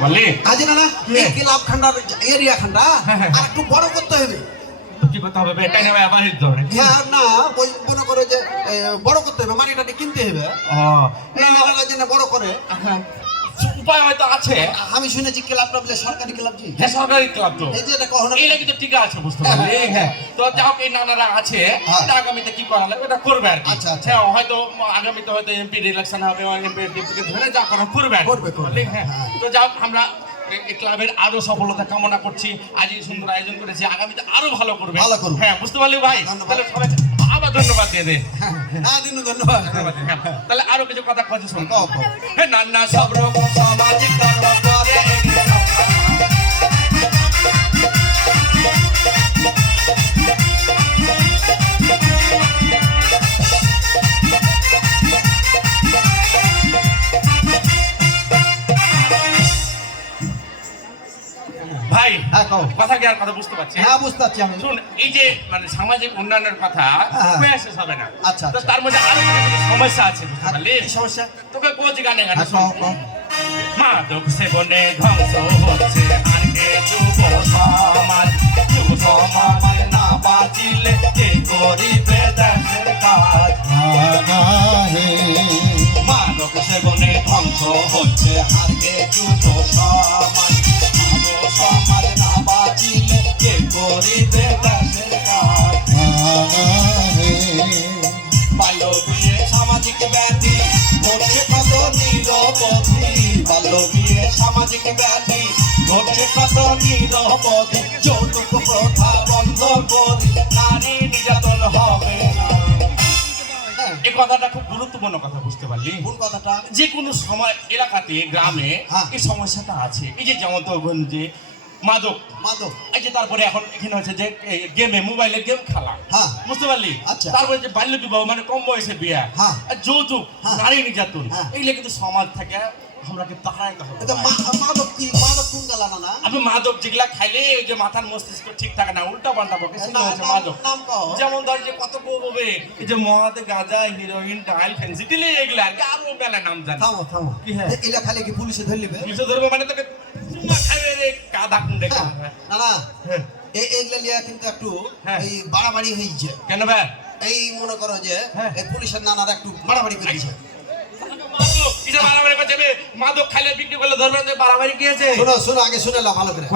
পারলি কাজে না না কি? এই ক্লাব খান্ডার এরিয়া খান্ডা? হ্যাঁ, হ্যাঁ। আর একটু বড় করতে হবে। কি করতে হবে? এটাই নেবে আবার হিট ধরে। হ্যাঁ না ওই মনে করে যে বড় করতে হবে মাটি টাটি কিনতে হবে। ও। বড় করে। হ্যাঁ। উপায় হয়তো আছে। আমি শুনেছি ক্লাবটা বলে সরকারি ক্লাব জি হ্যাঁ সরকারি ক্লাব তো। এই যে এটা কখনো এই লাগি তো ঠিক আছে বুঝতে পারলি। হ্যাঁ তো যা এই নানারা আছে। হ্যাঁ। এটা আগামীতে কি করা লাগবে? এটা করবে আর আচ্ছা, আচ্ছা। হ্যাঁ হয়তো আগামীতে হয়তো এমপি ইলেকশন হবে এমপি ধরে যা করার করবে করবে, করবে। হ্যাঁ। হ্যাঁ। তো যা আমরা এই- ক্লাবের আরও সফলতা কামনা করছি। আজ সুন্দর আয়োজন করেছি। আগামীতে আরও ভালো করবে। ভালো করবে। হ্যাঁ বুঝতে পারলি ভাই। তাহলে আবার ধন্যবাদ দিয়ে দে হ্যাঁ দিনু ধন্যবাদ হ্যাঁ। তাহলে আরও কিছু কথা কথা শুন না। হ্যাঁ সব রকম সামাজিক ভাই হ্যাঁ কথা কি আর কথা বুঝতে পারছি? হ্যাঁ বুঝতে পারছি আমি। শুন এই যে মানে সামাজিক উন্নয়নের কথা হ্যাঁ। হয়ে। হবে না। আচ্ছা, তো আচ্ছা। তার মধ্যে আরও সমস্যা আছে বুঝতে পারলি? সমস্যা? তোকে কোচ গানে গানে মাদক সেবনে ধ্বংস হচ্ছে আর কে যুব সমাজ যুব সমাজ না বাঁচিলে কে করিবে দেশের কাজ? মাদক সেবনে ধ্বংস হচ্ছে আর কে যুব বাল্য বিয়ে সামাজিক ব্যাধি ঘটছে কত নিরবধি বাল্য বিয়ে সামাজিক ব্যাধি ঘটছে কত নিরবধি যৌতুক প্রথা বন্ধ করি নারী নির্যাতন হবে এই কথাটা খুব গুরুত্বপূর্ণ কথা বুঝতে পারলি? কোন কথাটা? যে কোনো সময় এলাকাতে গ্রামে হ্যাঁ। এই সমস্যাটা আছে। এই যে যেমন তো যে মাদক মাদক এই যে তারপরে এখন এখানে হচ্ছে যে গেমে মোবাইলে গেম খেলা হ্যাঁ। বুঝতে পারলি আচ্ছা। তারপরে যে বাল্য বিবাহ মানে কম বয়সে বিয়ে হ্যাঁ। যৌতুক হ্যাঁ। নারী নির্যাতন হ্যাঁ। এইগুলো কিন্তু সমাজ থেকে আমরাকে হবে মাদক কি মাদক কোন গালা না না আপনি মাদক যেগুলা খাইলে যে মাথার মস্তিষ্ক ঠিক থাকে না উল্টা পাল্টা বকে সেটা হচ্ছে মাদক যেমন ধর যে কত এই যে মদ গাঁজা হিরোইন ডাইল ফেন্সিটিলি এগুলা আর আরও মেলা নাম জানি থামো থামো কি হ্যাঁ? খালি কি পুলিশে ধরে লিবে পুলিশে ধরবে মানে তোকে কাদা কুন্ডে হ্যাঁ, হ্যাঁ। এই এইগুলা লিয়া কিন্তু একটু হ্যাঁ। এই বাড়াবাড়ি হয়েছে কেন ভাই? এই মনে করো যে। এই পুলিশের নানারা একটু বাড়াবাড়ি করেছে মাদক খাইলে বিক্রি করলে ধরবেন যে বাড়াবাড়ি কি আছে শোনো শোনো আগে শুনে ভালো করে।